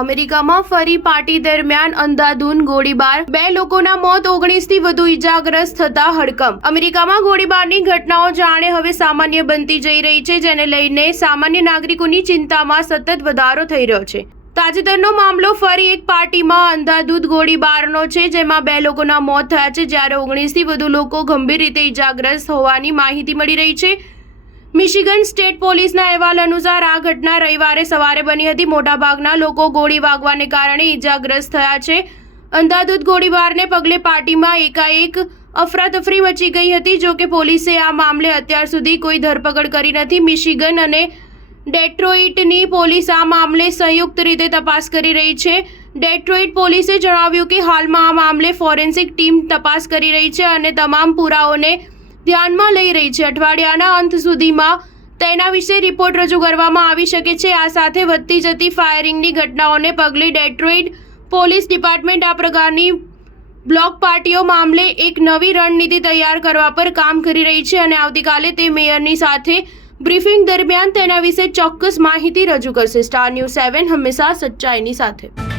અમેરિકામાં ફરી પાર્ટી દરમિયાન અંધાધૂંધ ગોળીબાર, 2 લોકોના મોત, 19થી વધુ ઈજાગ્રસ્ત થતા હડકંપ। અમેરિકામાં ગોળીબારની ઘટનાઓ જાણે હવે સામાન્ય બનતી જઈ રહી છે, જેને લઈને સામાન્ય નાગરિકોની ચિંતામાં સતત વધારો થઈ રહ્યો છે। તાજેતરનો મામલો ફરી એક પાર્ટીમાં અંધાધૂંધ ગોળીબારનો છે, જેમાં 2 લોકોના મોત થયા છે, જ્યારે 19થી વધુ લોકો ગંભીર રીતે ઈજાગ્રસ્ત હોવાની માહિતી મળી રહી છે। મિશિગન સ્ટેટ પોલીસના અહેવાલ અનુસાર આ ઘટના રવિવારે સવારે બની હતી। મોટાભાગના લોકો ગોળી વાગવાને કારણે ઈજાગ્રસ્ત થયા છે। અંધાધૂંધ ગોળીબારને પગલે પાર્ટીમાં એકાએક અફરાતફરી મચી ગઈ હતી। જો કે પોલીસે આ મામલે અત્યાર સુધી કોઈ ધરપકડ કરી નથી। મિશિગન અને ડેટ્રોઇટની પોલીસ આ મામલે સંયુક્ત રીતે તપાસ કરી રહી છે। ડેટ્રોઇટ પોલીસે જણાવ્યું કે હાલમાં આ મામલે ફોરેન્સિક ટીમ તપાસ કરી રહી છે અને તમામ પુરાવાઓને ધ્યાનમાં લઈ રહી છે। અઠવાડિયાના અંત સુધીમાં તેના વિશે રિપોર્ટ રજૂ કરવામાં આવી શકે છે। આ સાથે વધતી જતી ફાયરિંગની ઘટનાઓને પગલે ડેટ્રોઇટ પોલીસ ડિપાર્ટમેન્ટ આ પ્રકારની બ્લોક પાર્ટીઓ મામલે એક નવી રણનીતિ તૈયાર કરવા પર કામ કરી રહી છે અને આવતીકાલે તે મેયરની સાથે બ્રીફિંગ દરમિયાન તેના વિશે ચોક્કસ માહિતી રજૂ કરશે। સ્ટાર ન્યૂઝ 7 હંમેશા સચ્ચાઈની સાથે।